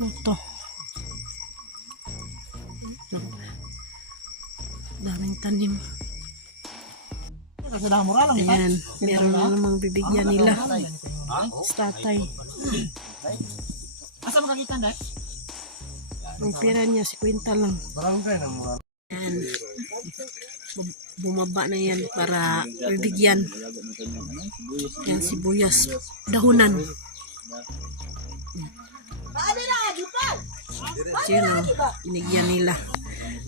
Ito. Daming tanim. Ayan, meron na namang bibigyan nila. Sa tatay. Asa makakita na? Ang pera niya, 50 lang. Ayan. Bumaba na yan para bibigyan. Ayan, sibuyas. Dahunan. Sino? Binigyan nila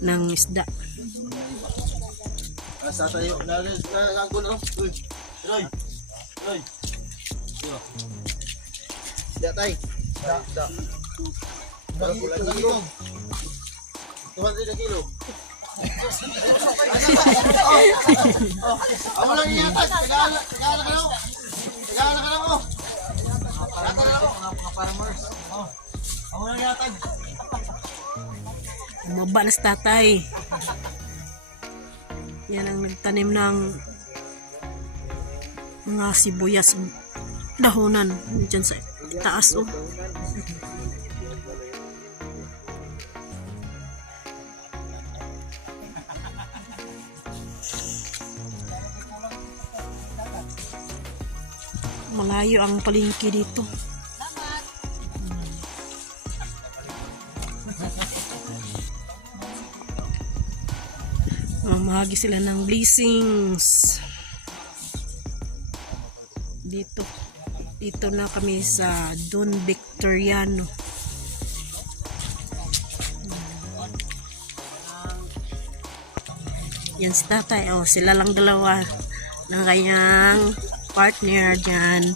ng isda. Sa tayo, nagko na. Roy. Roy. Ya tay. Da. Berapa kilo? 200 kilo. Ako lang yata, tagala ka na mo. Tagala ka na mo. Tagala ka na mo, mga farmers. Ako lang yata. Bumaba na sa tatay. Yan ang nagtanim ng mga sibuyas dahonan dyan sa taas oh. Malayo ang palengke dito. Mamahagi sila ng blessings. Dito na kami sa Don Victoriano. Yan si tatay. Oh, sila lang dalawa ng kanyang partner dyan.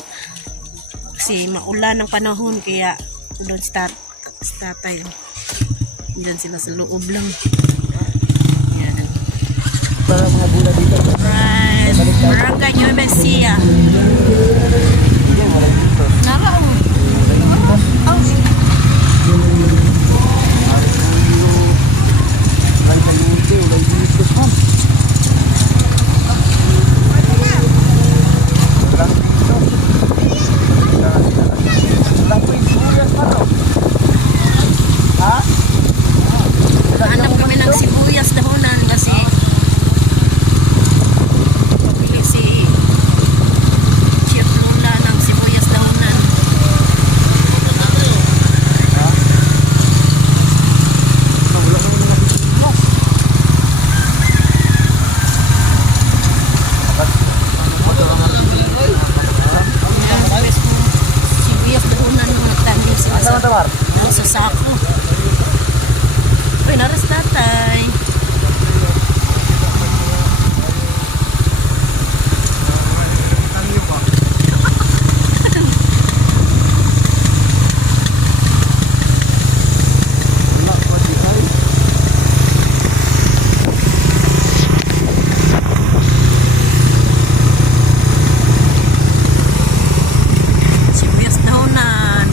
Kasi maulan ng panahon kaya doon si tatay. Oh. Diyan sila sa loob lang. Para mga bula dito. Right. Barangay Nueva Ecija. Naka oh. Hanap kami ng sibuyas dahonan kasi pabili si Chef Lula ng sibuyas dahonan. Sibuyas dahonan ng nagtanim sila sa sako. Uy, naras tatay. Sibuyas dahonan.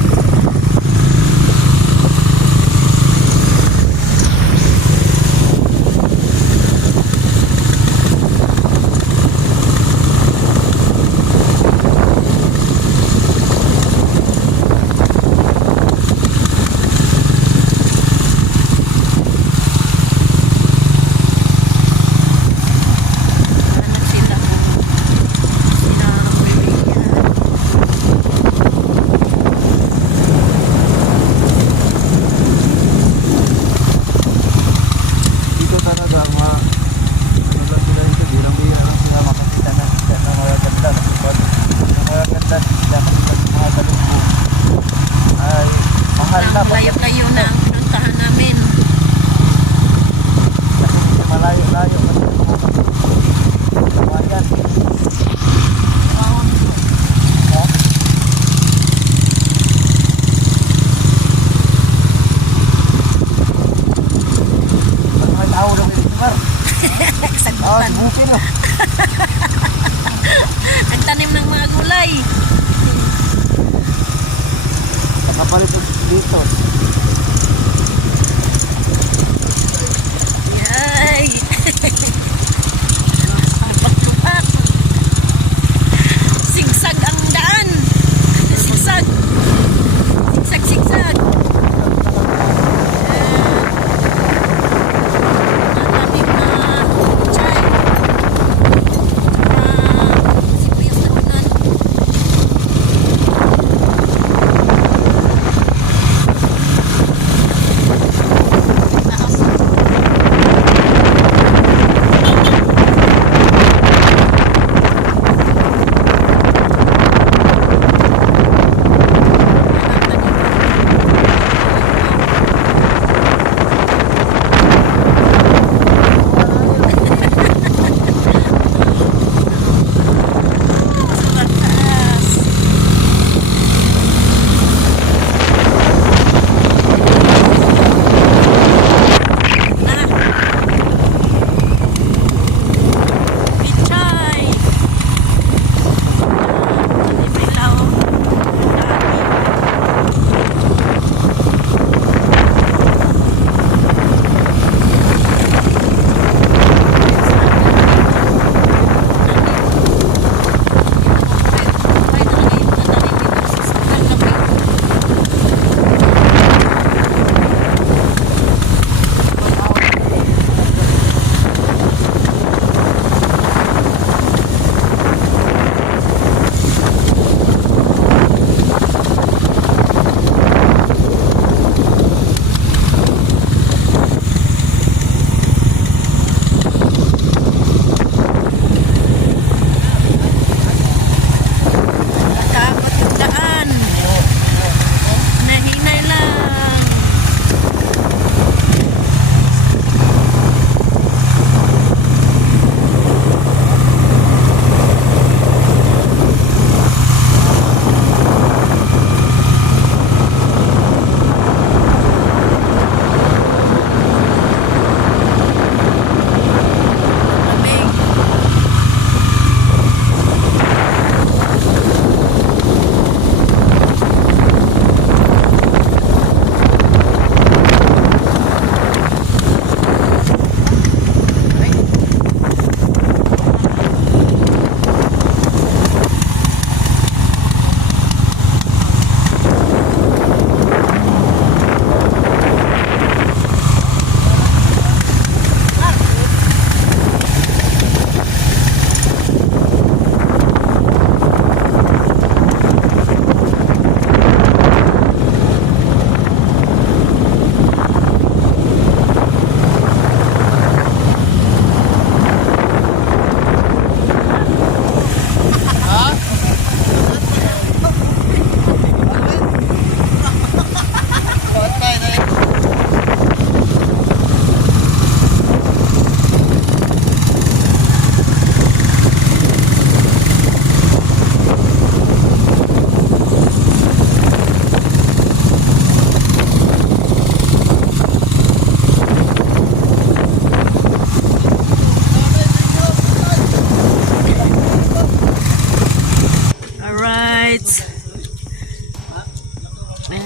Dito talaga mga sila ito, bilang-bilang lang sila makakita na mga ganda. Mga ganda sila mga talong ay mahal na. Layo-layo na ang pinuntahan namin. Kasi malayo-layo kasi kumayan. Pag may tao lang ito, Mar. Sagutan. Bukin o. Nagtanim ng mga gulay. Nakapalit dito. Yay! Lupat-lupat. Sigsag ang daan. Sigsag. Sigsag-sigsag.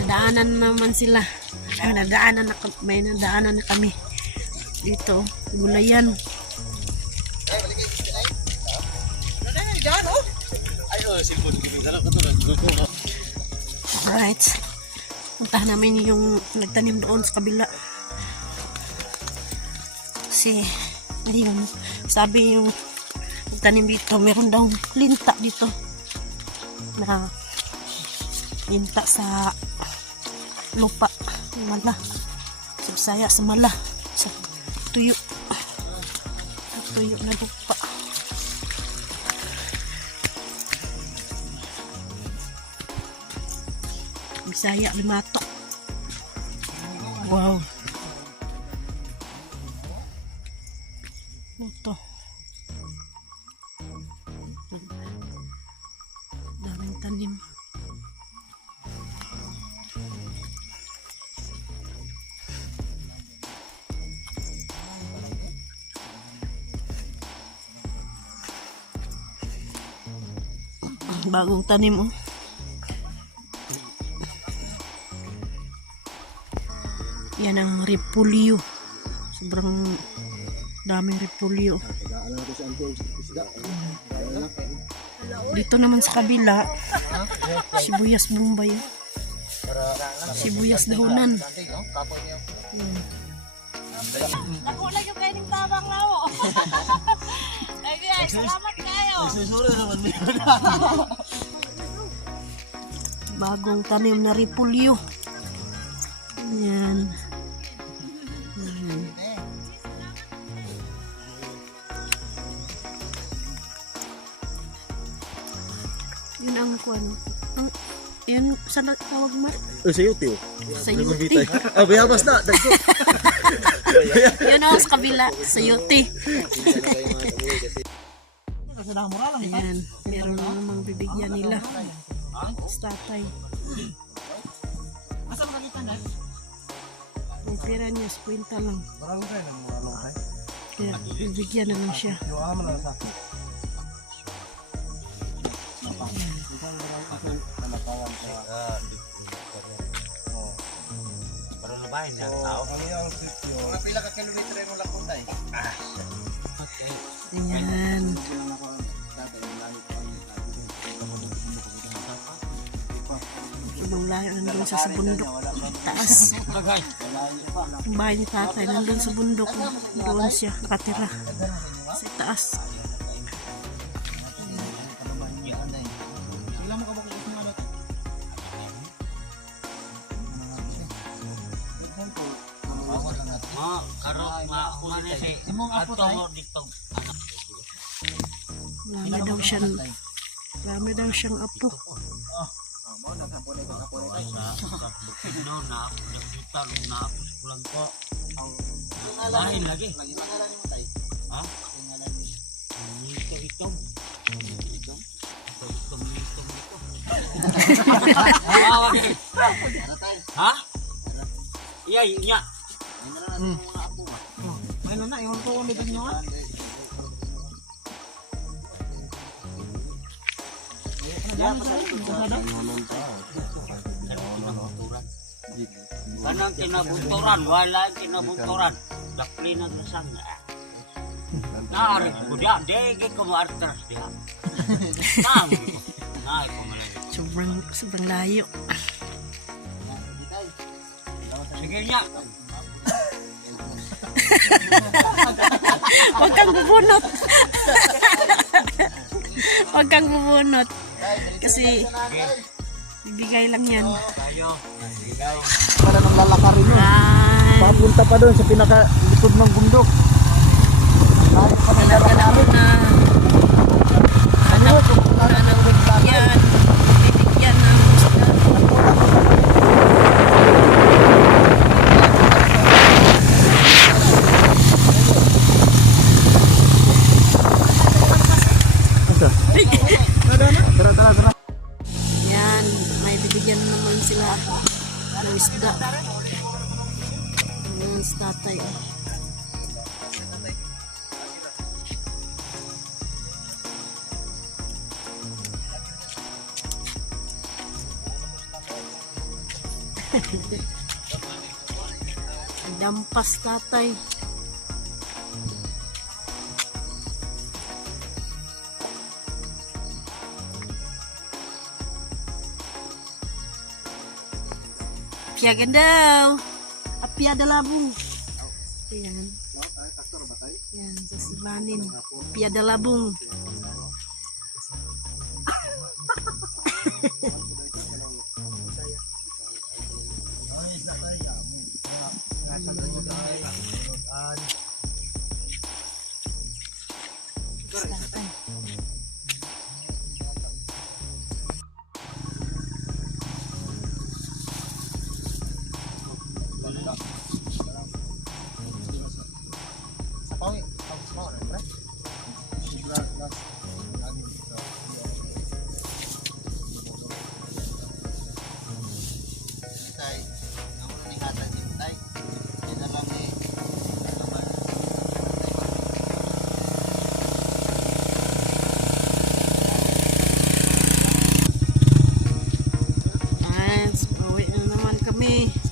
nadaanan naman sila. Ay, may nadaanan na kami. Dito, gulayan. Alright. Puntahan namin yung nagtanim doon sa kabila. Kasi, ayun, sabi yung nagtanim dito, meron daw linta dito. Na linta sa lupa. Mala. Sa Bisaya, sa mala. Sa tuyo. Sa tuyo na lupa. Bisaya, limatok. Wow. Ito. Daming tanim. Bagong tanim, oh. Yan ang repolyo. Sobrang daming repolyo. Dito naman sa kabila, sibuyas bombay. Sibuyas dahunan. Ako lang yung kaining tabang na ako. Ay guys, salamat kayo. Bagong tanim na repolyo. Yan. Yan. Yun ang kwan. Yan, saan tawag mo? Sa YouTube. Sa yuti. Bayabas na. Yun ang sa kabila. Sa yuti. Ayan. Meron na namang bibigyan nila. Sa tatay. May pera niya, 50 lang. Kaya bibigyan naman siya. Ayan. Ibang layo nandun siya sa bundok. Taas. Yung bahay ni tatay nandun sa bundok. Doon siya nakatira. Sa taas. Marami daw siyang apo. Lain lagi. Ha? Ha? Iya, iya. Ano na, yung tuwa nito nyo ha? Kanang kinabunturan, wala kinabunturan. Lakli na lasang. Naari ko diya, dege ko maartras diya. Naari ko malagi. Sobrang layo. Sige niya. Huwag kang bubunot. Huwag kang bubunot. Kasi bibigay lang yan. Para nang lalakarin yun. Ay, Papunta pa doon sa pinaka-likod ng bundok. panahon na anak bibigyan ng Tara. yan, may bibigyan naman sila ng isda. Yan si tatay. Dampas tatay. Piyagan daw. Apya labong. Ayan. Ayan, sasibanin. Apya labong. Ayan, pauwi na naman kami.